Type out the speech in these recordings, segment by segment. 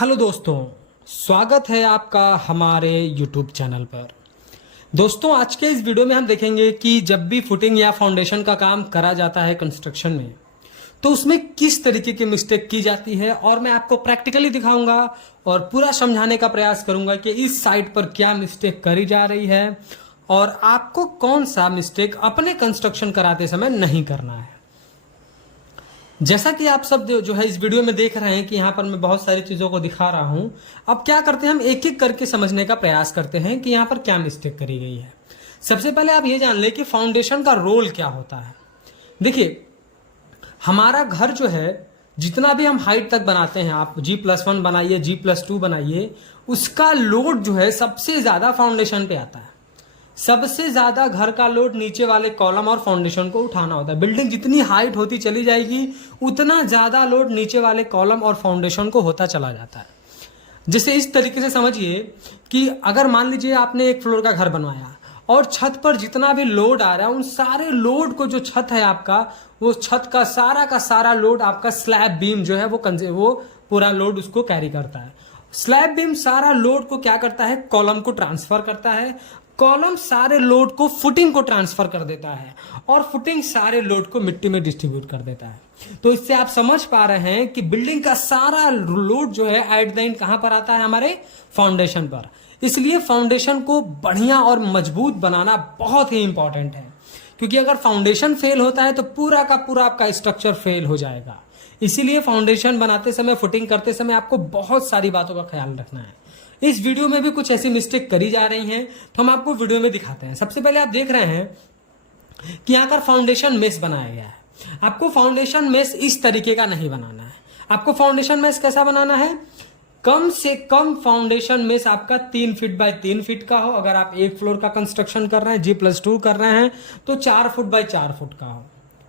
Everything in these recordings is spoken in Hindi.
हेलो दोस्तों, स्वागत है आपका हमारे YouTube चैनल पर। दोस्तों, आज के इस वीडियो में हम देखेंगे कि जब भी फुटिंग या फाउंडेशन का काम करा जाता है कंस्ट्रक्शन में, तो उसमें किस तरीके की मिस्टेक की जाती है और मैं आपको प्रैक्टिकली दिखाऊंगा और पूरा समझाने का प्रयास करूंगा कि इस साइट पर क्या मिस्टेक करी जा रही है और आपको कौन सा मिस्टेक अपने कंस्ट्रक्शन कराते समय नहीं करना है। जैसा कि आप सब जो है इस वीडियो में देख रहे हैं कि यहाँ पर मैं बहुत सारी चीज़ों को दिखा रहा हूँ। अब क्या करते हैं, हम एक एक करके समझने का प्रयास करते हैं कि यहाँ पर क्या मिस्टेक करी गई है। सबसे पहले आप ये जान लें कि फाउंडेशन का रोल क्या होता है। देखिए, हमारा घर जो है जितना भी हम हाइट तक बनाते हैं, आप G+1 बनाइए, G+2 बनाइए, उसका लोड जो है सबसे ज़्यादा फाउंडेशन पे आता है। सबसे ज्यादा घर का लोड नीचे वाले कॉलम और फाउंडेशन को उठाना होता है। बिल्डिंग जितनी हाइट होती चली जाएगी उतना ज्यादा लोड नीचे वाले कॉलम और फाउंडेशन को होता चला जाता है। जैसे इस तरीके से समझिए कि अगर मान लीजिए आपने एक फ्लोर का घर बनवाया और छत पर जितना भी लोड आ रहा है उन सारे लोड को, जो छत है आपका, वो छत का सारा लोड आपका स्लैब बीम जो है वो पूरा लोड उसको कैरी करता है। स्लैब बीम सारा लोड को क्या करता है, कॉलम को ट्रांसफर करता है। कॉलम सारे लोड को फुटिंग को ट्रांसफर कर देता है और फुटिंग सारे लोड को मिट्टी में डिस्ट्रीब्यूट कर देता है। तो इससे आप समझ पा रहे हैं कि बिल्डिंग का सारा लोड जो है एट द एंड कहां पर आता है, हमारे फाउंडेशन पर। इसलिए फाउंडेशन को बढ़िया और मजबूत बनाना बहुत ही इंपॉर्टेंट है, क्योंकि अगर फाउंडेशन फेल होता है तो पूरा का पूरा आपका स्ट्रक्चर फेल हो जाएगा। इसीलिए फाउंडेशन बनाते समय, फुटिंग करते समय आपको बहुत सारी बातों का ख्याल रखना है। इस वीडियो में भी कुछ ऐसी मिस्टेक करी जा रही हैं, तो हम आपको वीडियो में दिखाते हैं। सबसे पहले आप देख रहे हैं कि यहाँ पर फाउंडेशन मेश बनाया गया है। आपको फाउंडेशन मेश इस तरीके का नहीं बनाना है। आपको फाउंडेशन मेश कैसा बनाना है, कम से कम फाउंडेशन मेश आपका 3 फीट बाय 3 फीट का हो। अगर आप एक फ्लोर का कंस्ट्रक्शन कर रहे हैं, G+2 कर रहे हैं, तो 4 फुट बाय 4 फुट का हो,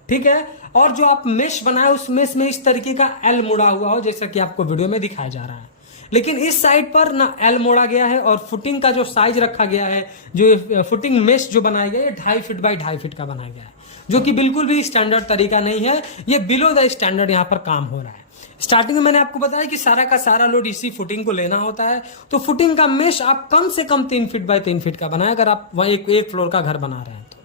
ठीक है। और जो आप मेश बनाए उस मेश में इस तरीके का एल मुड़ा हुआ हो, जैसा कि आपको वीडियो में दिखाया जा रहा है। लेकिन इस साइड पर ना एल मोड़ा गया है और फुटिंग का जो साइज रखा गया है, जो फुटिंग मेश जो बनाया गया है, 2.5 फीट बाय 2.5 फीट का बनाया गया है, जो कि बिल्कुल भी स्टैंडर्ड तरीका नहीं है। ये बिलो द स्टैंडर्ड यहाँ पर काम हो रहा है। स्टार्टिंग में मैंने आपको बताया कि सारा का सारा लोड इसी फुटिंग को लेना होता है। तो फुटिंग का मेश आप कम से कम 3 फीट बाय 3 फीट का बनाए, अगर आप वहां एक फ्लोर का घर बना रहे हैं तो।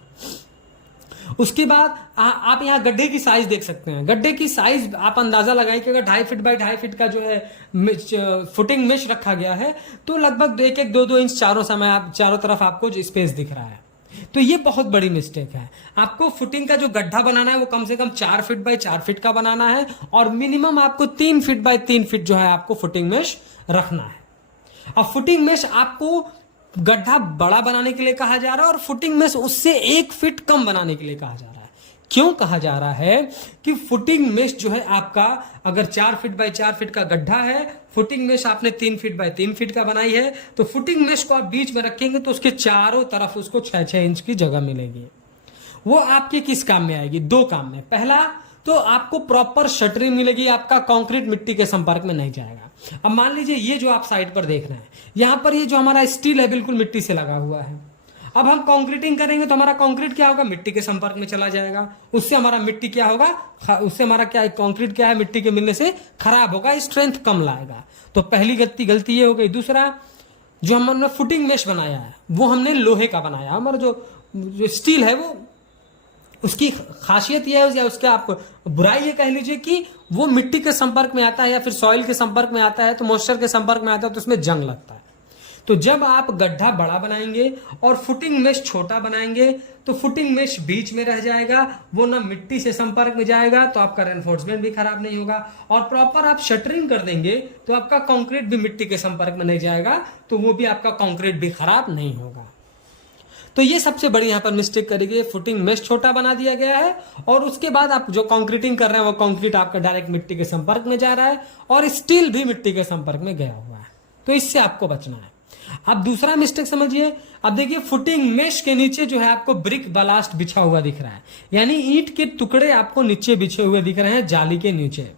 उसके बाद आप यहाँ गड्ढे की साइज देख सकते हैं। गड्ढे की साइज आप अंदाजा लगाए कि अगर 2.5 फीट बाय 2.5 फीट का जो है फुटिंग मेश रखा गया है, तो लगभग 1-1, 2-2 इंच चारों तरफ आपको जो स्पेस दिख रहा है। तो ये बहुत बड़ी मिस्टेक है। आपको फुटिंग का जो गड्ढा बनाना है वो कम से कम 4 फीट बाय 4 फीट का बनाना है और मिनिमम आपको 3 फीट बाय 3 फीट जो है आपको फुटिंग मेश रखना है। अब फुटिंग मेश आपको गड्ढा बड़ा बनाने के लिए कहा जा रहा है और फुटिंग मेश उससे 1 फीट कम बनाने के लिए कहा जा रहा है। क्यों कहा जा रहा है कि फुटिंग मेश जो है आपका, अगर 4 फीट बाय 4 फीट का गड्ढा है, फुटिंग मेश आपने 3 फीट बाय 3 फीट का बनाई है, तो फुटिंग मेश को आप बीच में रखेंगे तो उसके चारों तरफ उसको 6-6 इंच की जगह मिलेगी। वो आपके किस काम में आएगी, 2 काम में। पहला तो आपको प्रॉपर शटरिंग मिलेगी, आपका कंक्रीट मिट्टी के संपर्क में नहीं जाएगा। अब मान लीजिए ये जो आप साइड पर देख रहे हैं, यहां पर ये जो हमारा स्टील है बिल्कुल मिट्टी से लगा हुआ है। अब हम कंक्रीटिंग करेंगे तो हमारा कंक्रीट क्या होगा, मिट्टी के संपर्क में चला जाएगा। उससे हमारा मिट्टी क्या होगा, उससे हमारा क्या कंक्रीट क्या है, मिट्टी के मिलने से खराब होगा, स्ट्रेंथ कम लाएगा। तो पहली गलती ये हो गई। दूसरा, जो हमने फुटिंग मेश बनाया है वो हमने लोहे का बनाया। हमारा जो स्टील है वो, उसकी खासियत यह है या उसके आप बुराई ये कह लीजिए कि वो मिट्टी के संपर्क में आता है या फिर सॉइल के संपर्क में आता है, तो मॉइस्चर के संपर्क में आता है तो उसमें जंग लगता है। तो जब आप गड्ढा बड़ा बनाएंगे और फुटिंग मेश छोटा बनाएंगे तो फुटिंग मेश बीच में रह जाएगा, वो ना मिट्टी से संपर्क में जाएगा, तो आपका रेनफोर्समेंट भी खराब नहीं होगा। और प्रॉपर आप शटरिंग कर देंगे तो आपका कंक्रीट भी मिट्टी के संपर्क में नहीं जाएगा, तो वो भी आपका कंक्रीट भी खराब नहीं होगा। तो ये सबसे बड़ी यहाँ पर मिस्टेक करी गई, फुटिंग मेश छोटा बना दिया गया है और उसके बाद आप जो कंक्रीटिंग कर रहे हैं वो कंक्रीट आपका डायरेक्ट मिट्टी के संपर्क में जा रहा है और स्टील भी मिट्टी के संपर्क में गया हुआ है। तो इससे आपको बचना है। अब दूसरा मिस्टेक समझिए। अब देखिए, फुटिंग मेश के नीचे जो है आपको ब्रिक बालास्ट बिछा हुआ दिख रहा है, यानी ईंट के टुकड़े आपको नीचे बिछे हुए दिख रहे हैं जाली के नीचे।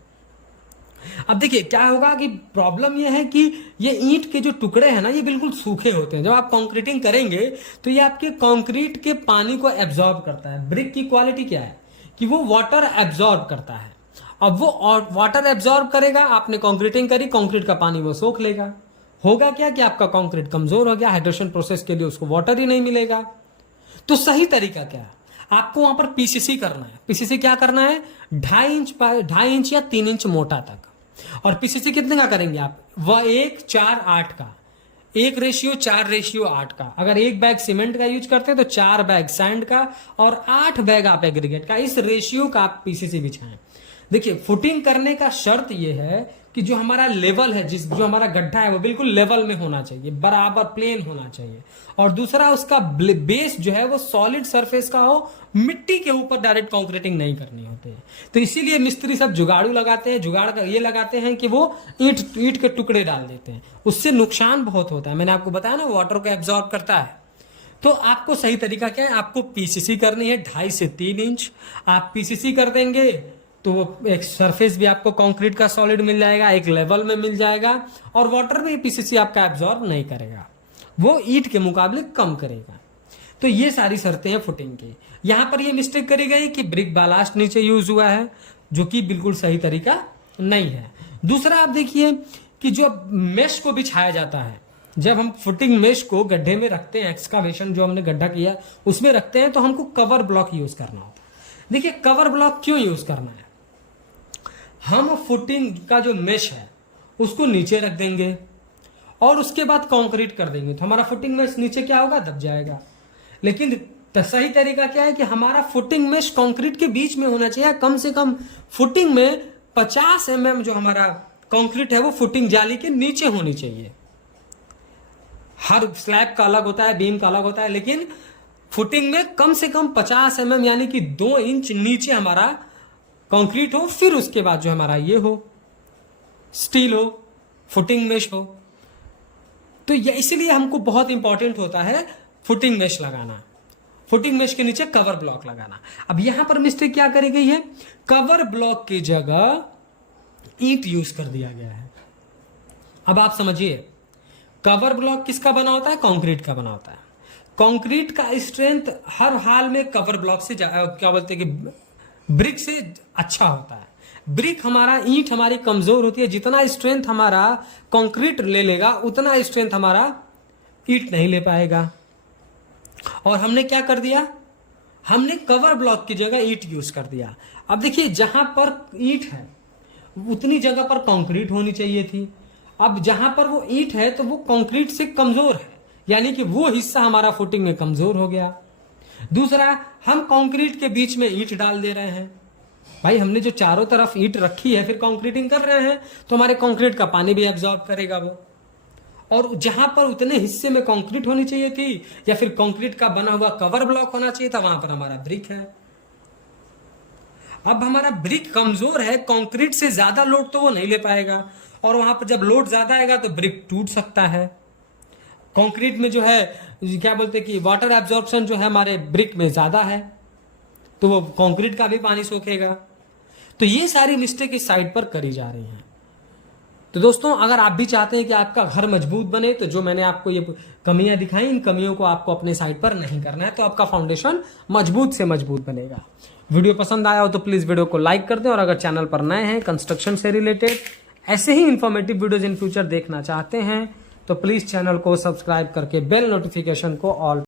अब देखिए क्या होगा कि प्रॉब्लम यह है कि ये ईंट के जो टुकड़े हैं ना, ये बिल्कुल सूखे होते हैं। जब आप कंक्रीटिंग करेंगे तो ये आपके कंक्रीट के पानी को एब्जॉर्ब करता है। ब्रिक की क्वालिटी क्या है कि वो वाटर एब्जॉर्ब करता है अब वो वाटर एब्जॉर्ब करेगा, आपने कंक्रीटिंग करी, कंक्रीट का पानी वो सोख लेगा। होगा क्या कि आपका कंक्रीट कमजोर हो गया, हाइड्रेशन प्रोसेस के लिए उसको वाटर ही नहीं मिलेगा। तो सही तरीका क्या है, आपको वहां पर पीसीसी करना है। पीसीसी क्या करना है, 2.5 इंच या 3 इंच मोटा तक। और पीसीसी कितने का करेंगे आप, वह 1:4:8 का, 1:4:8 का। अगर एक बैग सीमेंट का यूज करते हैं तो 4 बैग सैंड का और 8 बैग आप एग्रीगेट का, इस रेशियो का आप पीसीसी बिछाएं। देखिए फुटिंग करने का शर्त यह है कि जो हमारा लेवल है, जो हमारा गड्ढा है वो बिल्कुल लेवल में होना चाहिए, बराबर प्लेन होना चाहिए। और दूसरा उसका बेस जो है वो सॉलिड सरफेस का हो, मिट्टी के ऊपर डायरेक्ट कंक्रीटिंग नहीं करनी होती है। तो इसीलिए मिस्त्री सब जुगाड़ू लगाते हैं, जुगाड़ का ये लगाते हैं कि वो ईंट के टुकड़े डाल देते हैं, उससे नुकसान बहुत होता है। मैंने आपको बताया ना, वाटर को एब्जॉर्ब करता है। तो आपको सही तरीका क्या है, आपको पीसीसी करनी है 2.5 से 3 इंच। आप पीसीसी कर देंगे तो वो एक सरफेस भी आपको कंक्रीट का सॉलिड मिल जाएगा, एक लेवल में मिल जाएगा, और वाटर भी पीसीसी आपका एब्जॉर्ब नहीं करेगा, वो ईंट के मुकाबले कम करेगा। तो ये सारी शर्तें हैं फुटिंग की। यहां पर ये मिस्टेक करी गई कि ब्रिक बालास्ट नीचे यूज हुआ है, जो कि बिल्कुल सही तरीका नहीं है। दूसरा आप देखिए कि जो मेश को बिछाया जाता है, जब हम फुटिंग मेश को गड्ढे में रखते हैं, एक्सकावेशन जो हमने गड्ढा किया उसमें रखते हैं, तो हमको कवर ब्लॉक यूज करना होता है। देखिए कवर ब्लॉक क्यों यूज करना है, हम फुटिंग का जो मेश है उसको नीचे रख देंगे और उसके बाद कंक्रीट कर देंगे, तो हमारा फुटिंग मेश नीचे क्या होगा, दब जाएगा। लेकिन सही तरीका क्या है कि हमारा फुटिंग मेश कंक्रीट के बीच में होना चाहिए। कम से कम फुटिंग में 50 mm जो हमारा कंक्रीट है वो फुटिंग जाली के नीचे होनी चाहिए। हर स्लैब का अलग होता है, बीम का अलग होता है, लेकिन फुटिंग में कम से कम 50 mm यानी कि 2 इंच नीचे हमारा कंक्रीट हो, फिर उसके बाद जो हमारा ये हो, स्टील हो, फुटिंग मेश हो। तो ये इसीलिए हमको बहुत इंपॉर्टेंट होता है फुटिंग मेश लगाना, फुटिंग मेश के नीचे कवर ब्लॉक लगाना। अब यहां पर मिस्टेक क्या करी गई है, कवर ब्लॉक की जगह ईंट यूज कर दिया गया है। अब आप समझिए, कवर ब्लॉक किसका बना होता है, कंक्रीट का बना होता है। कंक्रीट का स्ट्रेंथ हर हाल में कवर ब्लॉक से क्या बोलते हैं कि ब्रिक से अच्छा होता है। ब्रिक हमारा, ईंट हमारी कमजोर होती है, जितना स्ट्रेंथ हमारा कंक्रीट ले लेगा उतना स्ट्रेंथ हमारा ईंट नहीं ले पाएगा। और हमने क्या कर दिया, हमने कवर ब्लॉक की जगह ईंट यूज कर दिया। अब देखिए जहां पर ईंट है उतनी जगह पर कंक्रीट होनी चाहिए थी। अब जहां पर वो ईंट है तो वो कंक्रीट से कमजोर है, यानी कि वो हिस्सा हमारा फुटिंग में कमजोर हो गया। दूसरा, हम कंक्रीट के बीच में ईंट डाल दे रहे हैं। भाई हमने जो चारों तरफ ईंट रखी है फिर कंक्रीटिंग कर रहे हैं, तो हमारे कंक्रीट का पानी भी एब्जॉर्ब करेगा वो। और जहां पर उतने हिस्से में कंक्रीट होनी चाहिए थी या फिर कंक्रीट का बना हुआ कवर ब्लॉक होना चाहिए था, वहां पर हमारा ब्रिक है। अब हमारा ब्रिक कमजोर है, कंक्रीट से ज्यादा लोड तो वो नहीं ले पाएगा, और वहां पर जब लोड ज्यादा आएगा तो ब्रिक टूट सकता है। कंक्रीट में जो है क्या बोलते हैं कि वाटर एब्जॉर्प्शन जो है हमारे ब्रिक में ज्यादा है, तो वो कंक्रीट का भी पानी सोखेगा। तो ये सारी मिस्टेक इस साइड पर करी जा रही हैं। तो दोस्तों अगर आप भी चाहते हैं कि आपका घर मजबूत बने, तो जो मैंने आपको ये कमियां दिखाई, इन कमियों को आपको अपने साइड पर नहीं करना है, तो आपका फाउंडेशन मजबूत से मजबूत बनेगा। वीडियो पसंद आया हो तो प्लीज वीडियो को लाइक कर दें, और अगर चैनल पर नए हैं, कंस्ट्रक्शन से रिलेटेड ऐसे ही इंफॉर्मेटिव वीडियोज इन फ्यूचर देखना चाहते हैं, तो प्लीज चैनल को सब्सक्राइब करके बेल नोटिफिकेशन को ऑल